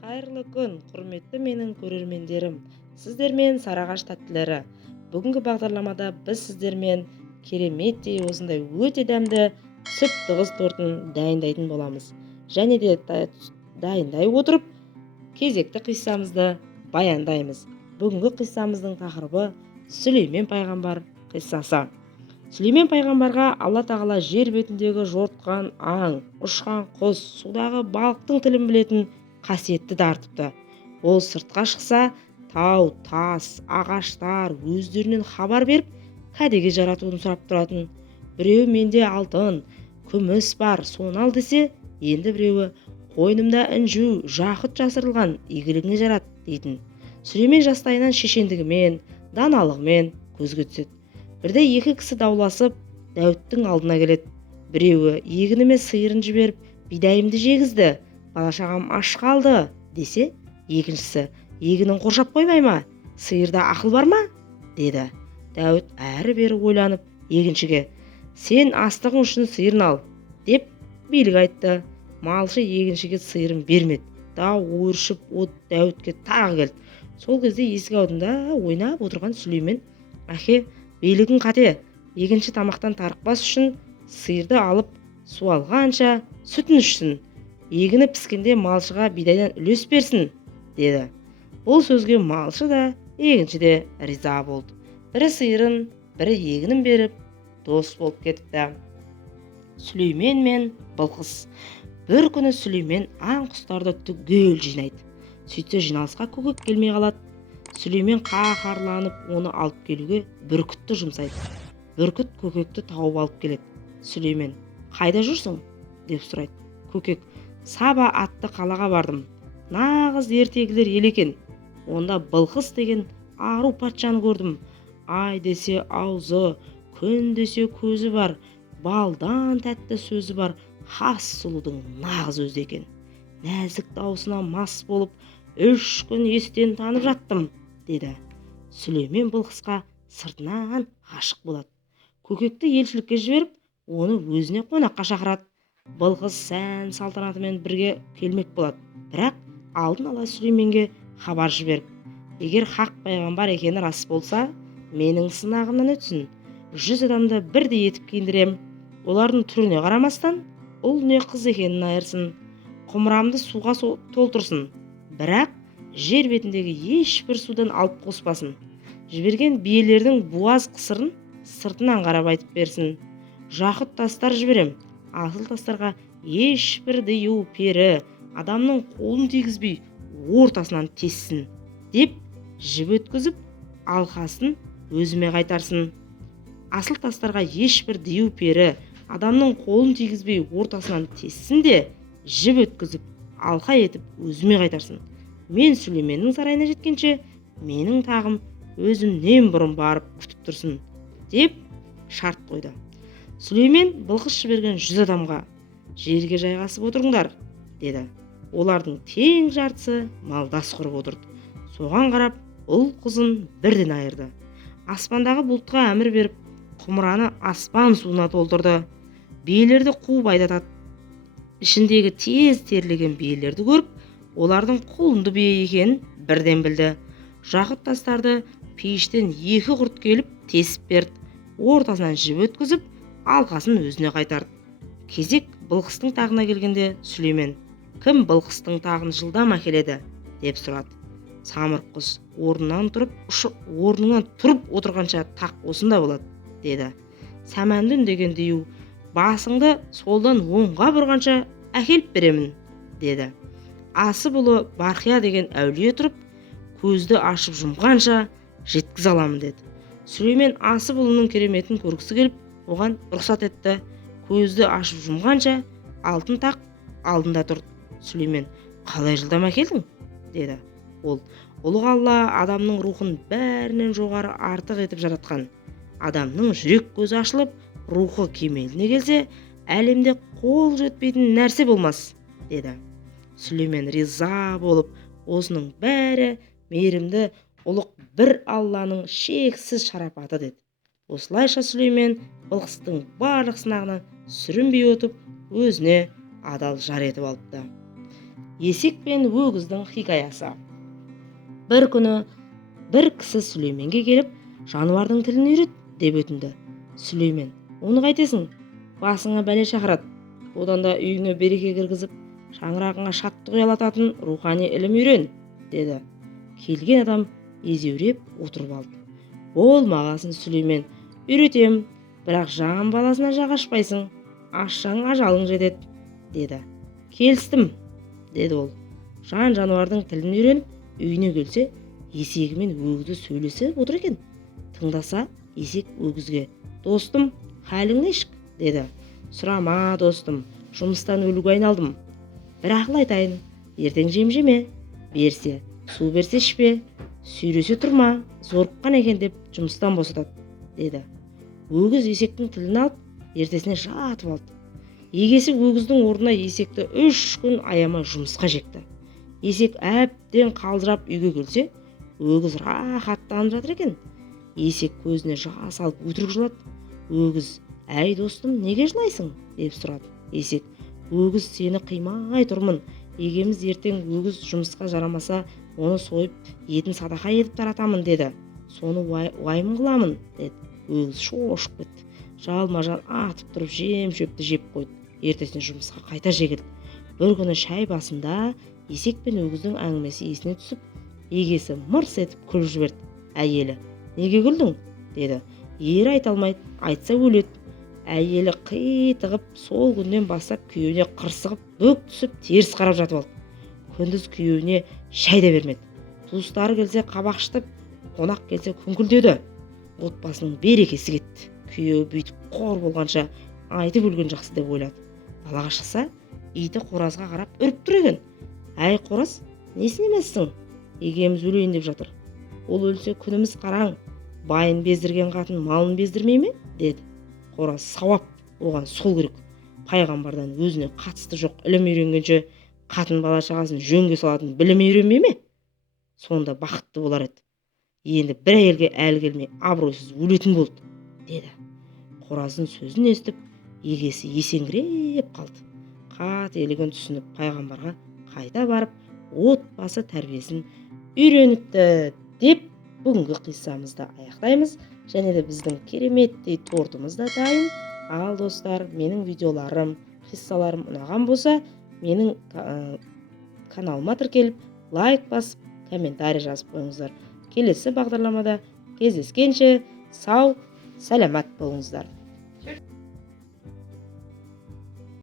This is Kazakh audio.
Қайырлы күн, құрметті менің көрермендерім. Сіздермен Сарыағаш тәттілері. Бүгінгі бағдарламада біз сіздермен кереметтей осындай өте дәмді сүт тығыз тортын дайындайтын боламыз. Және де дайындай отырып, кезекті қиссамызды баяндаймыз. Бүгінгі қиссамыздың тақырыбы Сүлеймен пайғамбар қиссасы. Сүлеймен пайғамбарға Алла тағала жер бетіндегі жортқан аң, ұшқан құс, судағы балықтың тілін білетін қасиетті дарытыпты. Ол сыртқа шықса, тау, тас, ағаштар өздерінен хабар беріп, кәдеге жаратуын сұрап тұратын. Біреуі менде алтын, күміс бар, соны ал десе, енді біреуі қойнымда інжу, жақұт жасырылған, игілігіңе жарат дейтін. Сүлеймен жастайынан шешендігімен, даналығымен көзге түседі. Бірде екі кісі дауласып, Дәуіттің алдына келеді. Біреуі егініме сиырын жіберіп, бидайымды жегізді, бала-шағам аш қалды десе, екіншісі егінін қоршап қоймай ма, сиырда ақыл бар ма деді. Дәуіт әрі-бері ойланып, егіншіге сен астығың үшін сиырын ал деп билік айтты. Малшы егіншіге сиырын бермеді. Дау өршіп, от Дәуітке тағы келді. Сол кезде есік алдында ойнап отырған Сүлеймен: әке, билігің қате, егінші тамақтан тарықпас үшін сиырды алып су алғанша сүтін ішсін, егіні піскенде малшыға бидайдан үлес берсін деді. Бұл сөзге малшы да егінші де риза болды. Бірі сиырын, бірі егінін беріп дос болып кетіпті. Сүлеймен мен Былқыс. Бір күні Сүлеймен аң құстарды түгел жинайды. Сөйтсе жиналысқа көкек келмей қалады. Сүлеймен қаһарланып оны алып келуге бүркітті жұмсайды. Бүркіт көкекті тауып алып келеді. Сүлеймен: қайда жүрсің деп сұрайды. Көкек: Саба атты қалаға бардым. Нағыз ертегілер ел екен. Онда Былқыс деген ару патшаны көрдім. Ай десе аузы, күн десе көзі бар, балдан тәтті сөзі бар, хас сұлудың нағыз өзі екен. Нәзік даусына мас болып, 3 күн естен танып жаттым деді. Сүлеймен Былқысқа сыртынан ғашық болады. Көкекті елшілікке жіберіп, оны өзіне қонаққа шақырады. Былқыс сән салтанатымен бірге келмек болады. Бірақ алдын ала Сүлейменге хабар жіберіп: егер хақ пайғамбар екені рас болса, менің сынағымнан өтсін. 100 адамды бірдей етіп киіндірем. Олардың түріне қарамастан, ұл не қыз екенін айырсын. Құмырамды суға толтырсын. Бірақ жер бетіндегі ешбір судан алып қоспасын. Жіберген биелердің буаз қысырын сыртынан қарап айтып берсін. Жақұт тастар жіберем. Асыл тастарға ешбір дию пері адамның қолын тигізбей ортасынан тессін деп жіп өткізіп, алқасын өзіме қайтарсын. Асыл тастарға ешбір дию пері адамның қолын тигізбей ортасынан тессін де жіп өткізіп, алқа етіп өзіме қайтарсын. Мен Сүлейменнің сарайына жеткенше, менің тағым өзімнен бұрын барып күтіп тұрсын деп шарт қойды. Сүлеймен Былқыс жіберген 100 адамға: жерге жайғасып отырыңдар деді. Олардың тең жартысы малдас құрып отырды. Соған қарап, ұл қызын бірден айырды. Аспандағы бұлтқа әмір беріп, құмыраны аспан суына толтырды. Биелерді қуып айдатады. Ішіндегі тез терлеген биелерді көріп, олардың құлынды бие екенін бірден білді. Жақұт тастарды пештен 2 құрт келіп тесіп берді. Ортасынан жіп өткізіп, алқасын өзіне қайтарды. Кезек Былқыстың тағына келгенде Сүлеймен: кім Былқыстың тағын жылдам әкеледі деп сұрады. Самұрық құс орнынан тұрып отырғанша тақ осында болады деді. Сәмәндүн деген дию: басыңды солдан оңға бұрғанша әкеліп беремін деді. Асып ұлы Барқия деген әулие тұрып, көзді ашып жұмғанша жеткіз аламын деді. Сүлеймен Асып ұлының кереметін көргісі келіп, оған рұқсат етті. Көзді ашып жұмғанша алтын тақ алдында тұрды. Сүлеймен: қалай жылдам әкелдің деді. Ол: ұлық Алла адамның рухын бәрінен жоғары артық етіп жаратқан. Адамның жүрек көзі ашылып, рухы кемеліне келсе, әлемде қол жетпейтін нәрсе болмас деді. Сүлеймен риза болып, осының бәрі мейірімді ұлық бір Алланың шексіз шарапаты деді. Осылайша Сүлеймен Былқыстың барлық сынағынан сүрінбей өтіп, өзіне адал жар етіп алыпты. Есек пен өгіздің хикаясы. Бір күні бір кісі Сүлейменге келіп, жануардың тілін үйрет деп өтінді. Сүлеймен: оны қайтесің? Басыңа бәле шақырады. Одан да үйіңе береке кіргізіп, шаңырағыңа шаттық ұялататын рухани ілім үйрен, деді. Келген адам езеуреп отырып алды. Болмағасын Сүлеймен, үйретем, бірақ жан баласына жағашпайсың, ашсаң ажалың жетеді, деді. Келістім, деді ол. Жан жануардың тілін үйреніп, үйіне келсе, есегі мен өгізі сөйлесіп отыр екен. Тыңдаса, есек өгізге: достым, халің нешік, деді. Сұрама, достым, жұмыстан өлуге айналдым. Бір ақыл айтайын, ертең жем жеме, берсе су берсе ішпе, сүйресе тұрма, зорыққан екен деп жұмыстан босатады, деді. Өгіз есектің тілін алып, ертесіне жатып алды. Егесі өгіздің орнына есекті 3 күн аямай жұмысқа жекті. Есек әбден қалжырап үйге келсе, өгіз рахаттанып жатыр екен. Есек көзіне жас алып өтірік жылады. Өгіз: әй достым, неге жылайсың, деп сұрады. Есек: өгіз, сені қимай тұрмын. Егеміз ертең өгіз жұмысқа жарамаса, оны сойып, етін садақа етіп таратамын, деді. Соны уайым қыламын, деді. Өгіз шошып кетті. Жалма-жан атып тұрып жем-шөпті жеп қойды. Ертесіне жұмысқа қайта жегілді. Бір күні шай басында есек пен өгіздің әңгімесі есіне түсіп, егесі мырс етіп күліп жіберді. Әйелі: неге күлдің, деді. Ері айта алмайды, айтса өледі. Әйелі қитығып, сол күннен бастап күйеуіне қырсығып, бүк түсіп, теріс қарап жатып алды. Күндіз күйеуіне шай да бермеді. Туыстары келсе қабақшытып, қонақ келсе күңкілдеді. Отбасының берекесі кетті. Күйеуі бүйтіп қор болғанша айтып өлген жақсы деп ойлады. Далаға шықса, иті қоразға қарап үріп тұр екен. Әй қораз, несін емессің? Егеміз өлейін деп жатыр. Ол өлсе күніміз қараң. Байын бездірген қатын малын бездірмей ме, деді. Қораз: сауап, оған сол керек. Пайғамбардан өзіне қатысты жоқ ілім үйренгенше, қатын бала шағасын жөнге салатын білім үйренмей ме? Сонда бақытты болар еді. Енді бір әйелге әлі келмей абыройсыз өлетін болды, деді. Қораздың сөзін естіп, егесі есеңгіреп қалды. Қателігін түсініп, пайғамбарға қайта барып, отбасы тәрбиесін үйреніпті, деп бүгінгі қиссамызды аяқтаймыз. Және де біздің кереметтей тортымыз да дайын. Ал достар, менің видеоларым, қиссаларым ұнаған болса, менің каналыма тіркеліп, лайк басып, комментарий жазып қойыңыздар. Келесі бағдарламада кездескенше сау, саламат болыңыздар.